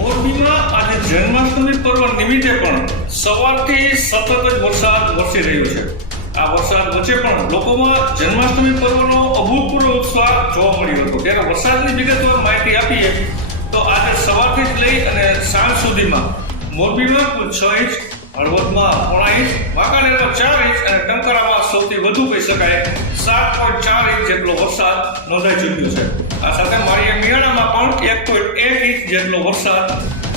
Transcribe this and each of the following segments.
મોરબીમાં આજે જન્માષ્ટમી પર્વ નિમિત્તે પણ સવારથી સતત વરસાદ વરસી રહ્યો છે. આ વરસાદ વચ્ચે પણ લોકોમાં જન્માષ્ટમી પર્વનો અભૂતપૂર્વ ઉત્સાહ જોવા મળ્યો હતો. ત્યારે વરસાદની વિગતવાર માહિતી આપીએ, તો આજે સવારથી જ લઈ અને સાંજ સુધીમાં મોરબીમાં કુલ છ ઇંચ, હળવદમાં પોણા ઇંચ, વાંકાનેરમાં ચાર ઇંચ અને ટંકારામાં સૌથી વધુ કહી શકાય સાત પોઈન્ટ ચાર ઇંચ જેટલો વરસાદ નોંધાઈ ચૂક્યો છે. આ સાથે મારી મિયાણામાં પણ એક પોઈન્ટ એક ઇંચ જેટલો વરસાદ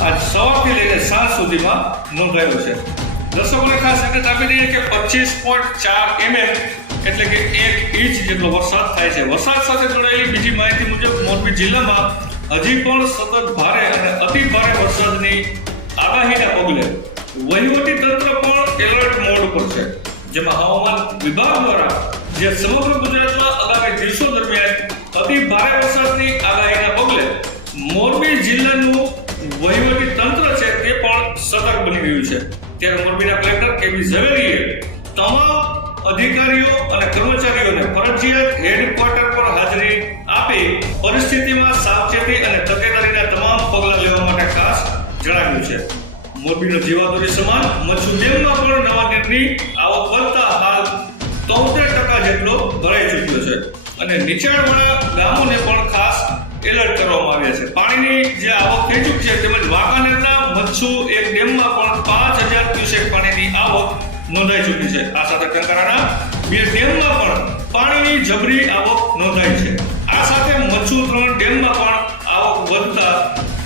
આજ સવારથી લઈને સાંજ સુધીમાં નોંધાયો છે. દર્શકોને ખાસ સંકેત આપી દઈએ કે પચીસ પોઈન્ટ ચાર એમએમ એટલે કે એક ઇંચ જેટલો વરસાદ થાય છે. વરસાદ સાથે જોડાયેલી બીજી માહિતી મુજબ મોરબી જિલ્લામાં હજી પણ સતત ભારે અને અતિ ભારે વરસાદની આગાહીના પગલે વહીવટી તંત્ર પણ એલર્ટ મોડ પર છે, જેમાં હવામાન વિભાગ દ્વારા જે સમગ્ર ગુજરાતમાં આગામી દિવસો દરમિયાન અતિ ભારે વરસાદની આગાહીના પગલે મોરબી જિલ્લાનું વહીવટી તંત્ર છે તે પણ સતર્ક બની ગયું છે. ત્યારે મોરબીના કલેક્ટર કેબી ઝવેરીએ તમામ અધિકારીઓ અને કર્મચારીઓને ફરજિયાત હેડક્વાર્ટર પર હાજરી આપી પરિસ્થિતિમાં સાવચેતી અને તકેદારીના તમામ પગલાં લેવા માટે ખાસ જણાવ્યું છે. મોરબીનો જીવાદોરી સમાન મચ્છુ ડેમમાં પણ નવા નીરની ભરાઈ ચૂક્યો છે. અને નીચાણવાળા ગામોને પણ ખાસ એલર્ટ કરવામાં આવ્યા છે. પાણીની જે આવક થઈ ચૂકી છે, તેમજ વાંકાનેરના મચ્છુ એક ડેમમાં પણ પાંચ હજાર ક્યુસેક પાણીની આવક નોંધાઈ ચૂકી છે. આ સાથે ટંકારાના બે ડેમમાં પણ પાણીની જબરી આવક નોંધાઈ છે. આ સાથે મચ્છુ ત્રણ ડેમમાં પણ આવક વધતા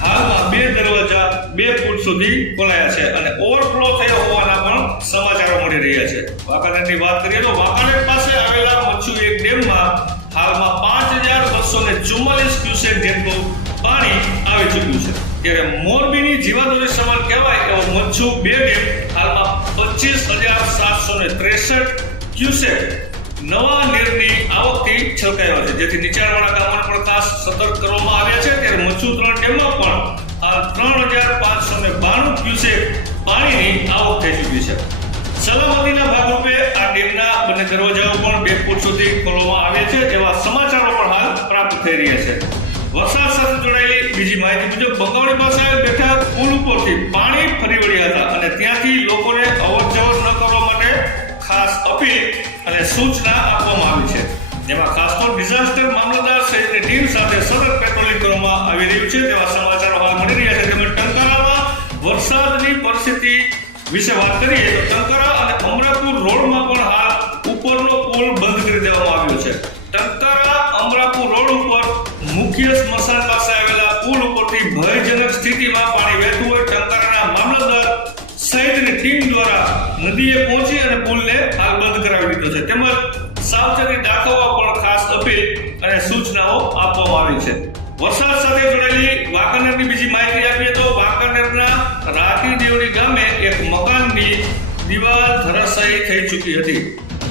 હાલમાં બે દરવાજા બે ફૂટ સુધી ખોલાયા છે અને ઓવરફ્લો થયો હોવાના સમાચારો મળી રહ્યા છે. વાંકાનેરની વાત કરીએ તો વાંકાનેર પાસે આવેલા મચ્છુ એક ડેમમાં હાલમાં પાંચ હજાર બસો ને ચુમ્માલીસ ક્યુસેક જેટલું પાણી આવી ચૂક્યું છે. ત્યારે મોરબીની જીવાદોરી સમાન કહેવાય એવો મચ્છુ બે ડેમ હાલમાં પચીસ હજાર સાતસો ને ત્રેસઠ ક્યુસેક નવા નીરની આવકથી છલકાયો છે. જેથી નીચાણવાળા ગામોને પણ ખાસ સતર્ક કરવામાં આવ્યા છે. ત્યારે મચ્છુ ત્રણ ડેમમાં પણ હાલ ત્રણ હજાર પાંચસો ને બાણું ક્યુસેક પાણીની આવક થઈ ચૂકી છે. સલામતીના ભાગરૂપે આ ડેમના બંને દરવાજાઓ પણ બે ફૂટ સુધી ખોલવામાં આવ્યા છે, જેવા સમાચારો પણ હાલ પ્રાપ્ત થઈ રહ્યા છે. વરસાદ સાથે જોડાયેલી બીજી માહિતી મુજબ બંગાળી પાસે બેઠા પુલ ઉપરથી પાણી ફરી વળ્યા હતા અને ત્યાંથી લોકોને અવર જવર ન કરવા માટે ખાસ અપીલ અને સૂચના આપવામાં આવી છે. જેમાં ખાસ તો ડિઝાસ્ટર મામલતદાર સહિતની ટીમ સાથે સતત પેટ્રોલિંગ કરવામાં આવી રહ્યું છે, તેવા સમાચારો હાલ મળી રહ્યા છે. તેમજ ટંકારામાં વરસાદની પરિસ્થિતિ વિશે વાત કરીએ તો ટંકારા અમરાપુર રોડમાં પણ હાલ ઉપરનો પુલ બંધ કરી દેવામાં આવ્યો છે. ટંકારા અમરાપુર રોડ ઉપર મુખ્ય સ્મશાન પાસે આવેલા પુલ ઉપરથી ભયજનક સ્થિતિમાં પાણી વહેતું હોય ટંકારાના મામલતદાર સહિતની ટીમ દ્વારા નદીએ પહોંચી અને પુલને હાલ બંધ કરાવી દીધો છે. તેમજ સાવચેતી દાખવવા પણ ખાસ અપીલ અને સૂચનાઓ આપવામાં આવી છે. વરસાદ સાથે જોડાયેલી વાંકાનેરની બીજી માહિતી આપીએ તો વાંકાનેરના રાતી દેવડી ગામે એક મકાનની દિવાલ ધરાશાયી થઈ ચૂકી હતી.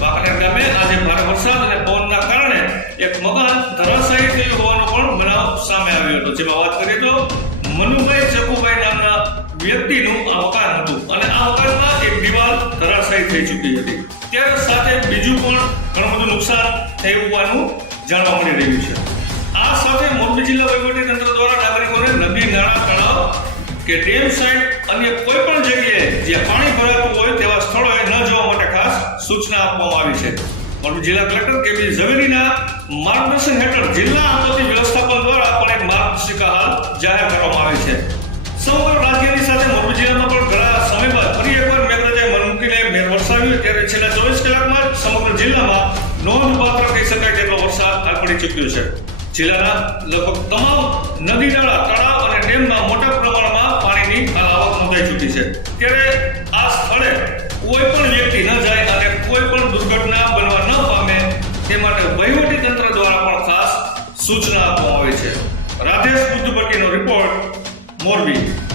વાકડા ગામે આજે ભારે વરસાદ અને પવનના કારણે એક મકાન ધરાશાયી થયું હોવાનો પણ બનાવ સામે આવ્યો હતો. જેમાં વાત કરીએ તો મનુભાઈ ચકુભાઈ નામના વ્યક્તિનું આ મકાન હતું અને આ મકાનમાં એક દિવાલ ધરાશાયી થઈ ચૂકી હતી. ત્યારે સાથે બીજું પણ ઘણું બધું નુકસાન થયું હોવાનું જાણવા મળી રહ્યું છે. આ સાથે મોરબી જિલ્લા વહીવટી તંત્ર દ્વારા નાગરિકોને નદી, નાળા, તળાવ કે ડેમ સાઇડ અન્ય કોઈ પણ જગ્યાએ જ્યાં પાણી ભરાતું હોય તેવા સ્થળોએ ન જવા માટે ખાસ સૂચના આપવામાં આવી છે. મોરબી જિલ્લા કલેક્ટર કેબી ઝવેરીના માર્ગદર્શન હેઠળ જિલ્લા આપત્તિ વ્યવસ્થાપન દ્વારા પણ એક માર્ગદર્શિકા હાલ જાહેર કરવામાં આવી છે. સમગ્ર રાજ્યની સાથે મોરબી જિલ્લામાં પણ ઘણા સમય બાદ ફરી એકવાર મેઘરાજાએ મન મૂકીને મેઘ વરસાવ્યું ત્યારે છેલ્લા ચોવીસ કલાકમાં સમગ્ર જિલ્લામાં નોંધપાત્ર કહી શકાય તેટલો વરસાદ હાલ પડી ચૂક્યો છે. જિલ્લાના લગભગ તમામ નદી નાળા, તળાવ અને ડેમમાં મોટા પ્રમાણમાં પાણીની આવક નોંધાઈ ચૂકી છે. ત્યારે આ સ્થળે report more.